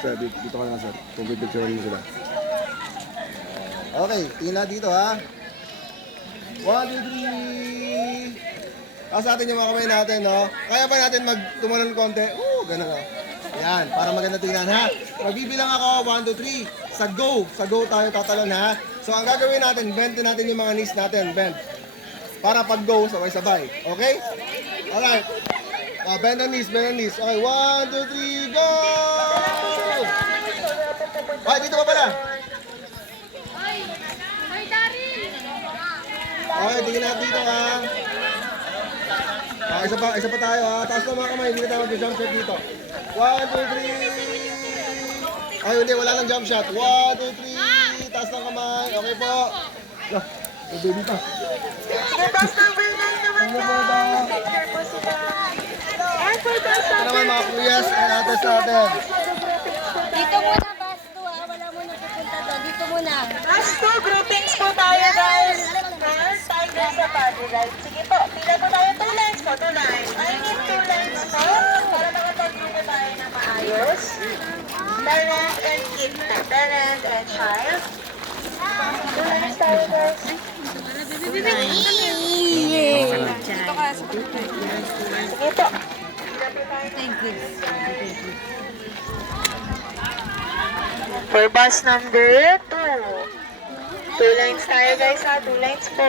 Sir, dito ka na sir. Kung pipicture mo sila. Okay, tingin na dito ha. 1, 2, 3. Sa atin yung mga kamay natin, no? Kaya ba natin magtumalon konti? Ganun o. Yan, para maganda tingnan ha. Magbibilang ako, 1, 2, 3. Sa go tayo tatalon ha. So ang gagawin natin, bend natin yung mga knees natin, bend. Para pag go, sabay-sabay. Okay? Alright. Bend the knees, bend the knees. Okay, 1, 2, 3, go! Ay, dito pa pala. Okay, tingin natin dito ha. Isa pa tayo ha. Taas na mga kamay, hindi na tayo mag-jump shot dito. 1, 2, 3. Ay, hindi, wala nang jump shot. 1, 2, 3. Taas ng kamay. Okay po. May baby pa. Taas ng baby naman guys. Picture po sila. Ito naman mga kuyas, natin sa atin. Dito muna, Basto ha. Wala muna pupunta doon. Dito muna. Last 2 groupings po tayo guys. First, tiger sa body right. Sige po, pila po tayo 2 lines po, 2 lines. I need 2 lines po para makapag-group tayo na maayos. Parent and kid po. Parent and child. 2 lines tayo guys. Dito ka sa Sige po. Thank you. For bus number 2. 2 lines tayo guys ha, 2 lines po.